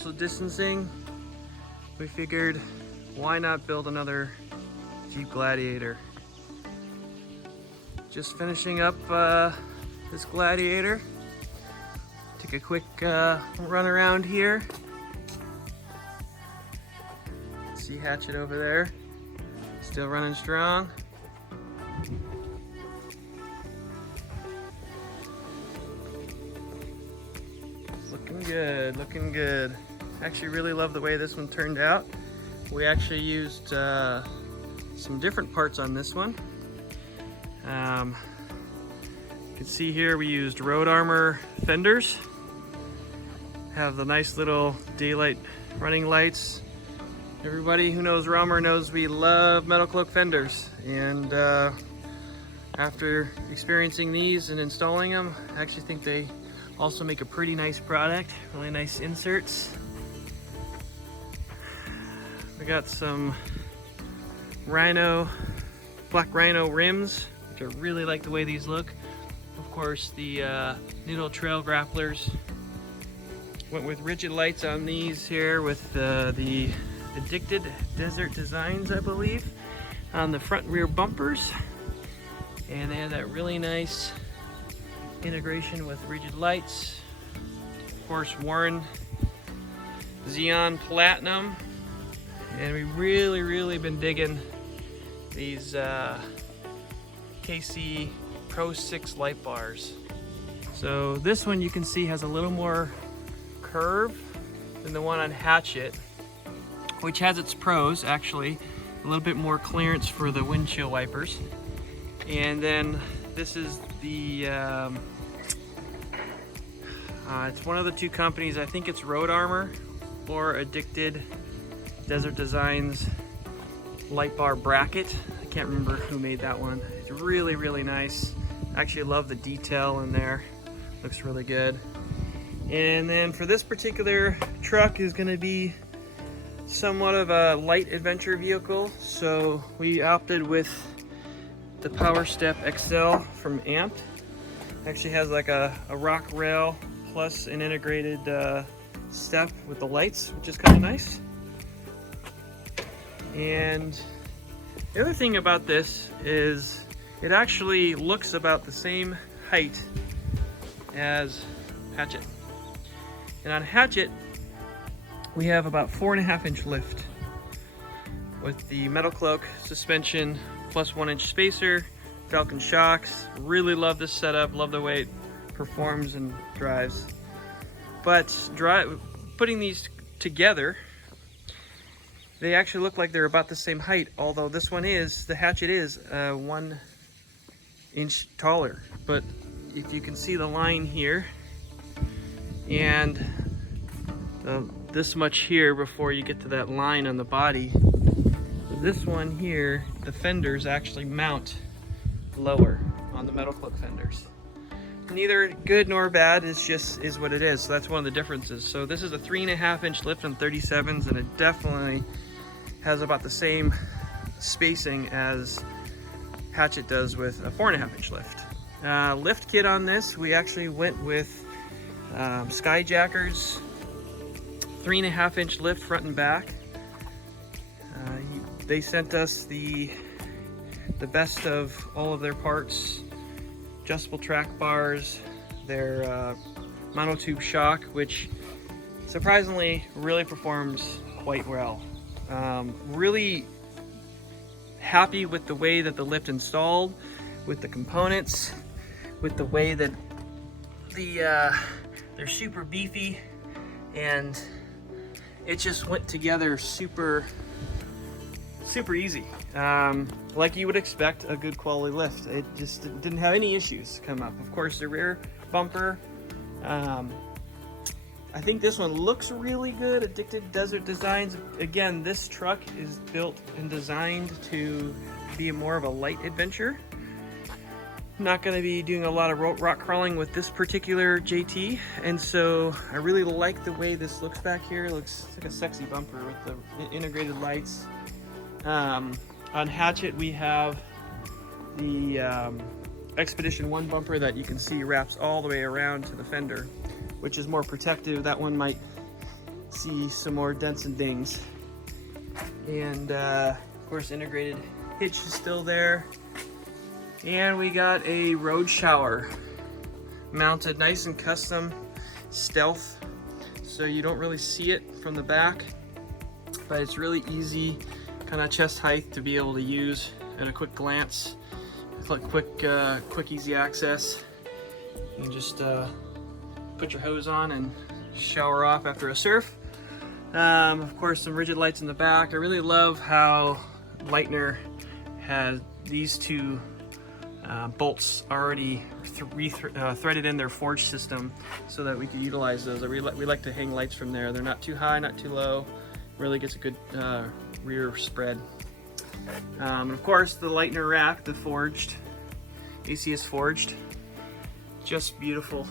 social distancing, we figured why not build another Jeep Gladiator. Just finishing up this Gladiator. Take a quick run around here. See Hatchet over there, still running strong. Looking good, looking good. Actually really love the way this one turned out. We actually used some different parts on this one. You can see here we used RoamR fenders. Have the nice little daylight running lights. Everybody who knows RoamR knows we love metal cloak fenders, and after experiencing these and installing them, I actually think they also make a pretty nice product. Really nice inserts. We got some black rhino rims, which I really like the way these look. Of course, the Needle Trail grapplers. Went with rigid lights on these here with the Addicted Desert Designs, I believe, on the front and rear bumpers. And they have that really nice integration with rigid lights. Of course, Warren Xeon Platinum. And we've really been digging these KC Pro 6 light bars. So this one you can see has a little more curve than the one on Hatchet, which has its pros actually. A little bit more clearance for the windshield wipers. And then this is the, it's one of the two companies, I think it's RoamR or Addicted Desert Designs light bar bracket. I can't remember who made that one. It's really nice. I actually love the detail in there. Looks really good. And then for this particular truck is going to be somewhat of a light adventure vehicle, so we opted with the Power Step XL from Amped. Actually has like a rock rail plus an integrated step with the lights, which is kind of nice. And the other thing about this is it actually looks about the same height as Hatchet. And on Hatchet, we have about 4.5-inch lift with the metal cloak suspension plus 1-inch spacer, Falcon shocks. Really love this setup, love the way it performs and drives. But putting these together, they actually look like they're about the same height, although this one is, the Hatchet is 1 inch taller. But if you can see the line here, and this much here before you get to that line on the body, this one here, the fenders actually mount lower on the metal cloak fenders. Neither good nor bad, it's just is what it is. So that's one of the differences. So this is a 3.5-inch lift on 37s, and it definitely has about the same spacing as Hatchet does with a 4.5-inch lift. Lift kit on this, we actually went with Skyjacker's 3.5-inch lift front and back. They sent us the best of all of their parts, adjustable track bars, their monotube shock, which surprisingly really performs quite well. Really happy with the way that the lift installed, with the components, with the way that they're super beefy, and it just went together super easy. Like you would expect a good quality lift. It just didn't have any issues come up. Of course, the rear bumper, I think this one looks really good. Addicted Desert Designs. Again, this truck is built and designed to be more of a light adventure. Not going to be doing a lot of rock crawling with this particular JT, and so I really like the way this looks back here. It looks like a sexy bumper with the integrated lights. On Hatchet, we have the Expedition 1 bumper that you can see wraps all the way around to the fender, which is more protective. That one might see some more dents and dings. And of course, integrated hitch is still there. And we got a road shower mounted nice and custom, stealth, so you don't really see it from the back, but it's really easy, kind of chest height to be able to use at a quick glance. It's like quick easy access. You can just put your hose on and shower off after a surf. Of course, some rigid lights in the back. I really love how Lightner has these two bolts already threaded in their forge system so that we can utilize those. We like to hang lights from there. They're not too high, not too low. Really gets a good rear spread. And of course, the Lightner rack, the forged, ACS forged, just beautiful.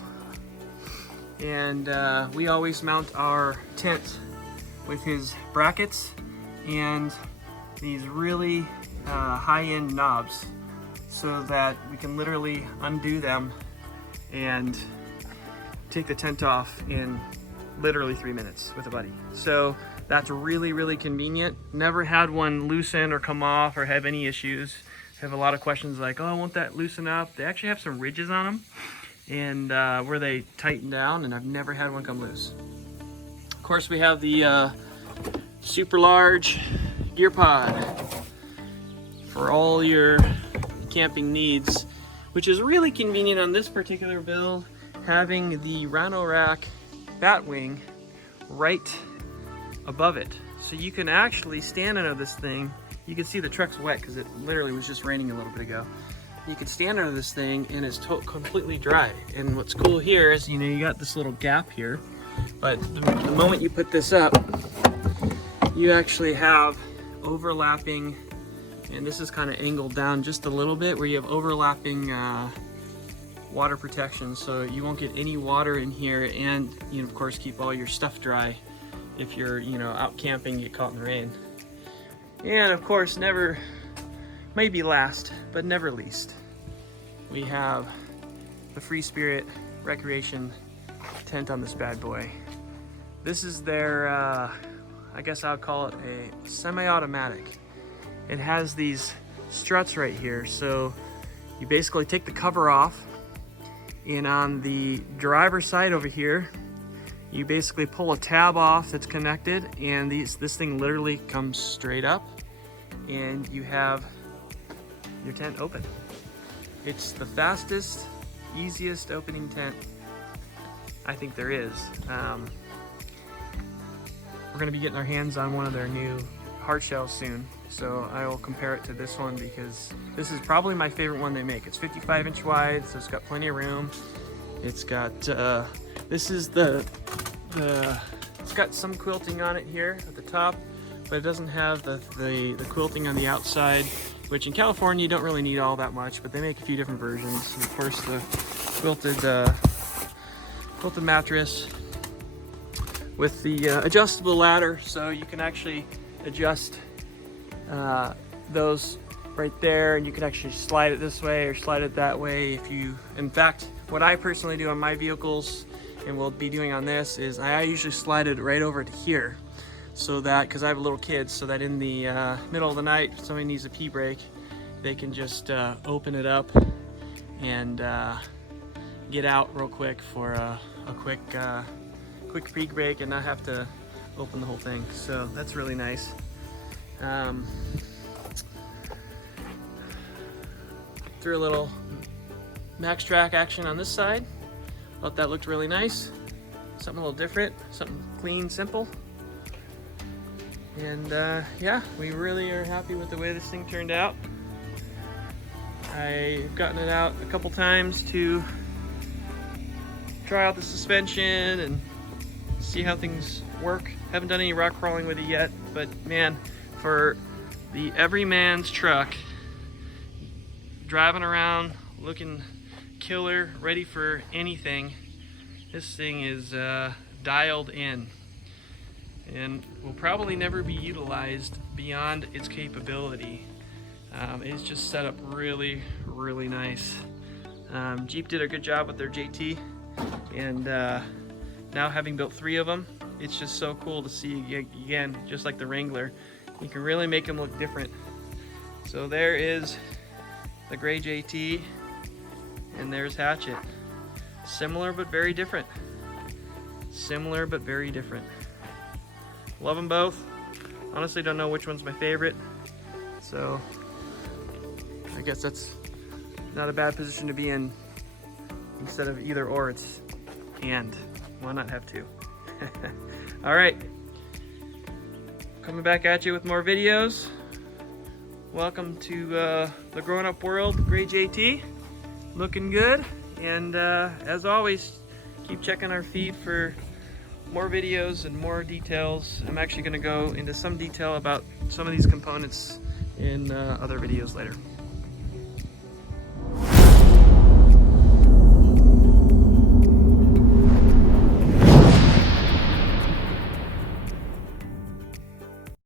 And we always mount our tent with his brackets and these really high-end knobs, so that we can literally undo them and take the tent off in literally 3 minutes with a buddy. So that's really, really convenient. Never had one loosen or come off or have any issues. I have a lot of questions like, oh, won't that loosen up? They actually have some ridges on them and where they tighten down, and I've never had one come loose. Of course, we have the super large gear pod for all your camping needs, which is really convenient on this particular build, having the Rhino Rack bat wing right above it. So you can actually stand under this thing. You can see the truck's wet because it literally was just raining a little bit ago. You can stand under this thing and it's completely dry. And what's cool here is, you got this little gap here, but the moment you put this up, you actually have overlapping, and this is kind of angled down just a little bit, where you have overlapping water protection, so you won't get any water in here, and you of course keep all your stuff dry if you're out camping, get caught in the rain. And of course, never, maybe last but never least, we have the Free Spirit Recreation tent on this bad boy. This is their I guess I'll call it a semi-automatic. It has these struts right here, so you basically take the cover off, and on the driver's side over here, you basically pull a tab off that's connected, and this thing literally comes straight up, and you have your tent open. It's the fastest, easiest opening tent I think there is. We're going to be getting our hands on one of their new hard shells soon, so I will compare it to this one because this is probably my favorite one they make. It's 55-inch wide, so it's got plenty of room. It's got this is it's got some quilting on it here at the top, but it doesn't have the quilting on the outside, which in California you don't really need all that much, but they make a few different versions. And of course, the quilted mattress with the adjustable ladder, so you can actually adjust those right there, and you can actually slide it this way or slide it that way. In fact, what I personally do on my vehicles, and will be doing on this, is I usually slide it right over to here, so that, because I have little kids, so that in the middle of the night, if somebody needs a pee break, they can just open it up and get out real quick for a quick pee break and not have to open the whole thing. So that's really nice. Threw a little max track action on this side. Thought that looked really nice. Something a little different, something clean, simple. And yeah, we really are happy with the way this thing turned out. I've gotten it out a couple times to try out the suspension and see how things work. Haven't done any rock crawling with it yet, but man, for the everyman's truck, driving around looking killer, ready for anything, this thing is dialed in and will probably never be utilized beyond its capability. It's just set up really, really nice. Jeep did a good job with their JT, and now having built 3 of them, it's just so cool to see, again, just like the Wrangler, you can really make them look different. So there is the gray JT, and there's Hatchet. Similar but very different. Similar but very different. Love them both. Honestly, don't know which one's my favorite. So I guess that's not a bad position to be in. Instead of either or, it's and. Why not have two? All right. Coming back at you with more videos. Welcome to the grown up world, Gray JT. Looking good. And as always, keep checking our feed for more videos and more details. I'm actually going to go into some detail about some of these components in other videos later.